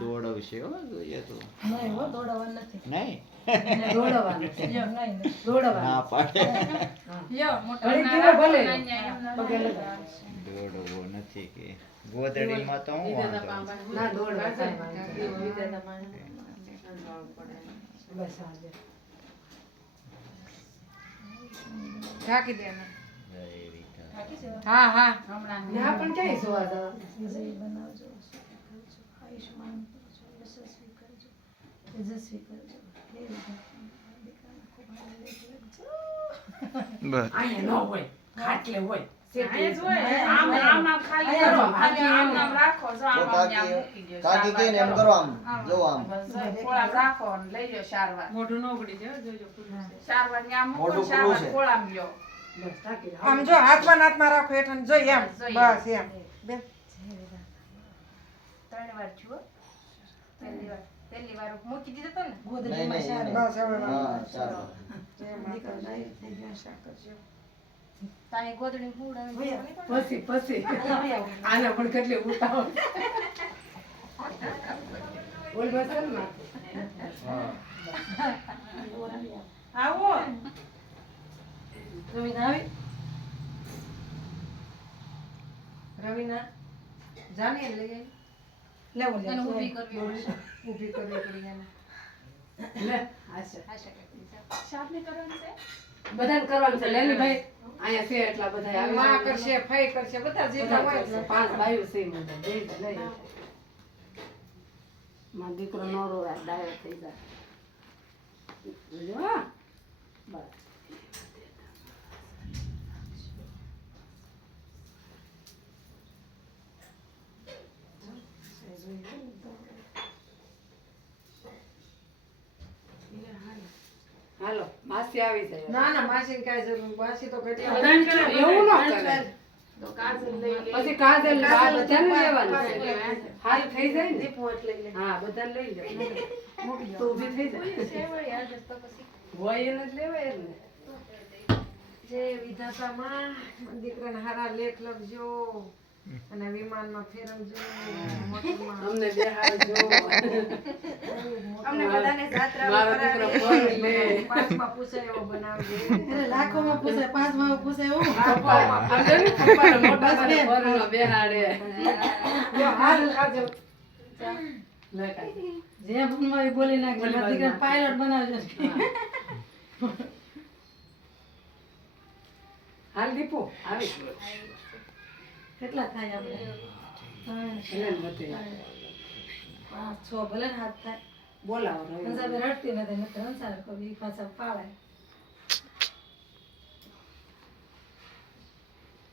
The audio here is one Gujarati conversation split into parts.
દોડવશે હો જોઈએ તો નહીં હો દોડવાનું નથી નહીં દોડવાનું છે લ્યો નહીં દોડવાનું ના પાડે લ્યો મોટો ના ભલે પગે લગાવ દોડવો નથી કે ગોદડીમાં તો હું વાંધો ના દોડવા બસ આજે ઢાંકી દે ને. જય રીતા. હા હા ના પણ ક્યાંય જોવા દો જય બનાવજો આયુષ્માન કરજો યશસ્વી કરજો તેજસ્વી કરજો હે દીકરાને ખૂબ આનંદ બસ અહીંયા ન હોય ખાટલે હોય આયા જ હોય. આમ આમ આમ ખાલી કરો. ખાલી આમ આમ રાખો. જો આમ આમ ત્યાં મૂકી દ્યો. કાકી કે એમ કરો આમ જો આમ બસ જો ખોળામાં રાખો અને લઈ લ્યો શારવાર. મોઢું ન ઉગડી જાય જોજો ખુલ્લું છે. શારવાર ન્યા મૂકો મોઢું ને શારવાર ખુલ્લું છે. ખોળામાં લ્યો. બસ તાકી આમ જો હાથમાં રાખો હેઠળ જોઈ એમ બસ એમ બે 3 વાર જુઓ. પહેલી વાર મૂકી દીધો તો ને. ગોદડીમાં શારે બસ હવે હા ચાલો જય માતાજી જય જય કરજો તારી ગોદડી પૂડાવે પછી આને પણ કેટલી ઉતાવળ બોલ બસ ને આવો. રવિના આવી રવિના જાને લઈ ગઈ લેવો લે એને ઊભી કરવી પડશે. ઊભી કરવી પડી એને લે આશા આશા કરતી છે. શાદને કરવાનું છે? બધાને કરવાનું છે લેલી ભાઈ અહીંયા છે એટલા બધા આવી માં કરશે ફઈ કરશે બધા જેટલા હોય બધા પાંચ ભાઈઓ છે મને દે લઈ માં દીકરો નો રોવા ડાયો થઈ જાય જો હા બસ હાલો માસી આવી જાય ના ના માસી કઈ જરૂર માસી તો કેટલી એવું ન કરે તો કાજલ લઈ લે. પછી કાજલ બધાને લેવાનું કાજલ લેવાનું. હાલ થઈ જાય ને દીપો એટલે લઈ લે. હા બધાને લઈ લે મૂકી દો. તો ઊભી થઈ જાય છે વળી આજે તો પછી. હોય એને જ લેવાય ને જય વિધાતામાં દીકરાને હારા લેખ લખજો અને વિમાનમાં ફેરવજો મોટરમાં અમને બેહાડજો અમને બધાને જાત્રા મારો દીકરો ફોન લે પાંચમાં પૂછે એવો બનાવજો લાખોમાં પૂછે પાંચમાં પૂછે એવું મોટા ફોનમાં બેહાડે જો હાલ ખાજો લે કાંઈ. જે ફોનમાં બોલી નાખે બોલી મારા દીકરાને પાયલટ બનાવજો હાલ દીપો આવી કેટલા થાય આપણે એને જ બધી. 5 6 ભલે ને હાથ થાય બોલાવો રવિ. હંસાબે રડતી નથી નકર હંસાર કવિ પાછા પાળે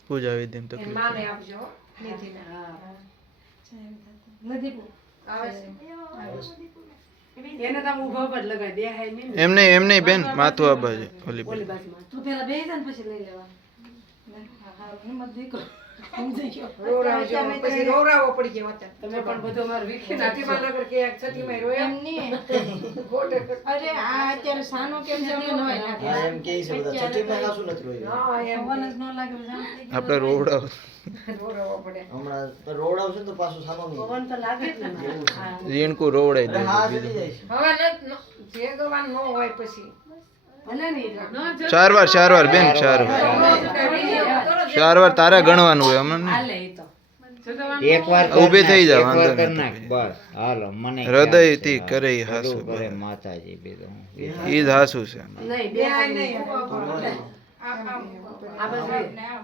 પૂજા વિધિને એની તકલીફ માને આપજો નીતિને હા. નથી પુ આવે છે. એને તો આમ ઊભા પર લગાવી દેખાય નહીં ને. એમને બેન માથું આ બાજુ ઓલી ઓલી બાજુ બાજુમાં. તું પેલા બેસી જા ને પછી લઈ લેવાનું હા હિંમત દીકરો સમજી ગયો રોવડાવજો પછી રોવડાવો પડી ગયો અત્યારે તમે પણ બધું મારું વીખી નાખ્યું. છઠ્ઠીમાં નગર કે એક છઠ્ઠીમાં રોયા એમ નહીં ખોટે અરે આ અત્યારે સાનો કેમ જમ્યો ન હોય હા એમ કે છે બધા છઠ્ઠીમાં હાસું નથી રોયું હા એમ પવન જ ન લાગે તો જાણ થઈ આપણે રોવડાવ રોવડાવો પડે હમણાં તો રોવડાવશે ને તો પાછું સાનો પવન તો લાગે જ ને હા. રીણકું રોવડાઈ દે હા બીજું ચડી જાય છે હવે જે ગવાન ન હોય પછી ભલે નહીં ચાર વાર બેન ચાર વાર તારે ગણવાનું હોય અમને નહીં. હાલે ઈ તો એકવાર ઊભી થઈ જા, વાંધો એકવાર નહીં. કર નાખ બસ હાલો મને હૃદયથી ખ્યાલ છે. કરે ઈ હા, હાસુ કરવું પડે બરાબર. માતાજી બીજું ઈ જ હાસુ છે નહીં બે હાથ નહીં આ બાજુ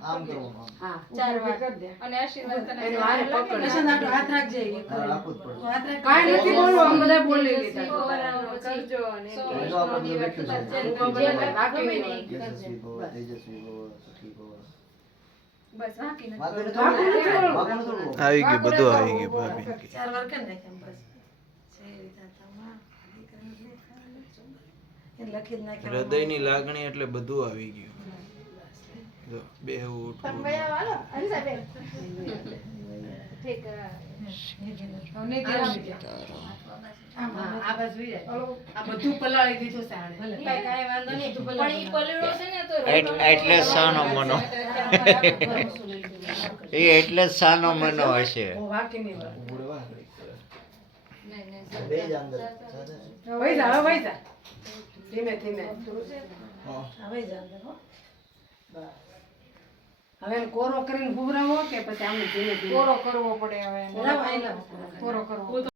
આમ કરો આમ. હા 4 વાર. કરી દે અને આશીર્વાદ તને એની વારે પકડ. જશે આટલો હાથ રાખજે એ હા, રાખવું જ પડે હાથ રાખ કાંઈ નથી બોલવું આમ બધા બોલી લીધા કરજો અને તો આપણે બધું લખ્યું છે બાકી તેજસ્વી ભવ તેજસ્વી ભવ સુખી ભવ બસ બાકી નથી. વાંધો નથી વાંધો નથી આવી ગયું બધું આવી ગયું ભાભી 4 વાર કરી નાખ એમ બસ જય વિધાતામાં દીકરાને એ લખી જ નાખ્યા હૃદયની લાગણી એટલે બધું આવી ગયું જો બેહવું ઉઠવું હાલો હંસાબેન. ઠીક. હવે નહીં હા આ બાજુ ઈ જાય. આ બધું પલાળી દીધું છે આણે. કાંઈ વાંધો નહીં. પણ ઈ પલળો છે ને તો એટલે જ સાનો મનો એ એટલે જ સાનો મનો હશે હું વાંકી નહીં વળું. ઉડવા ને બે જ અંદર વહી જા હવે વહી જા ધીમે ધીમે હવે જાને હો હવે એને કોરો કરીને હુવરાવો કે પછી આમ ધીમે ધીમે કોરો કરવો પડે હવે એને. પૂરા વાયલા કોરો કરવો